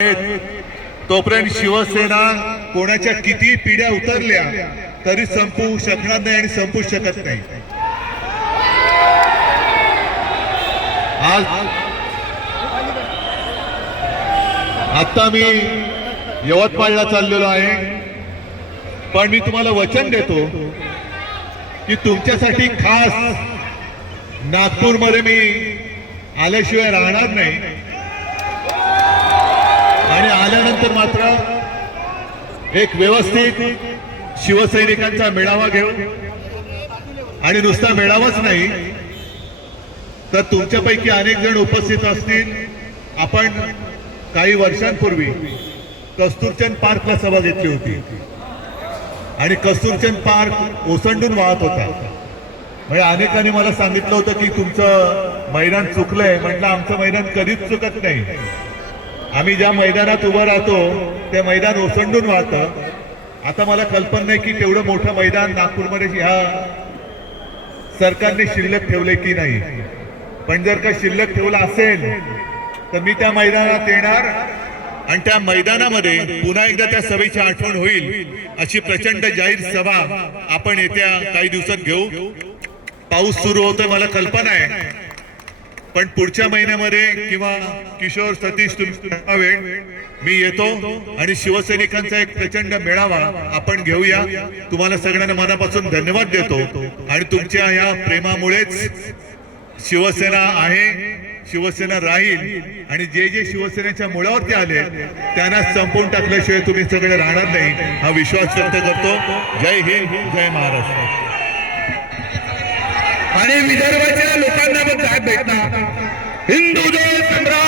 तोपर्यंत शिवसेना कोणाच्या किती पिढ्या उतरल्या तरी संपू शकणार नाही आणि संपू शकत नाही। आज आता मी यवतमाळला चाललेलो आहे, पण मी तुम्हाला वचन देतो की तुमच्यासाठी खास नागपूरमध्ये मी आल्याशिवाय राहणार नाही आणि आल्यानंतर मात्र एक व्यवस्थित शिवसैनिकांचा मेळावा घेऊ आणि नुसता मेळावाच नाही तर तुमच्यापैकी अनेक जण उपस्थित असतील। आपण काही वर्षांपूर्वी कस्तुरचंद पार्कला सभा घेतली होती आणि कस्तुरचंद पार्क ओसंडून वाहत होता। म्हणजे अनेकांनी मला सांगितलं होतं की तुमचं मैदान चुकलंय। म्हटलं आमचं मैदान कधीच चुकत नाही। आम्ही ज्या मैदानात उभं राहतो ते मैदान ओसंडून वाहतं। आता मला कल्पना नाही की तेवढं मोठं मैदान नागपूरमध्ये ह्या सरकारने शिल्लक ठेवले की नाही, पण जर का शिल्लक ठेवला असेल तर मी त्या मैदानात येणार आणि त्या मैदानामध्ये पुन्हा एकदा त्या सभेची आठवण होईल अशी प्रचंड जाहीर सभा आपण येत्या काही दिवसात घेऊ। पाऊस सुरू होतोय मला कल्पना आहे, पण पुढच्या महिन्यामध्ये किंवा किशोर सतीश तुमचा वेळ मी येतो आणि शिवसैनिकांचा एक प्रचंड मेळावा आपण घेऊया। तुम्हाला सगळ्यांना मनापासून धन्यवाद देतो आणि तुमच्या या प्रेमामुळेच शिवसेना आहे, शिवसेना राहील आणि जे जे शिवसेनेच्या मुळावरती आले त्यांना संपवून टाकल्याशिवाय तुम्ही सगळे राहणार नाही हा विश्वास व्यक्त करतो। जय हिंद, जय महाराष्ट्र। आणि विदर्भाच्या लोकांना मग काय भेटणार? हिंदू संग्राम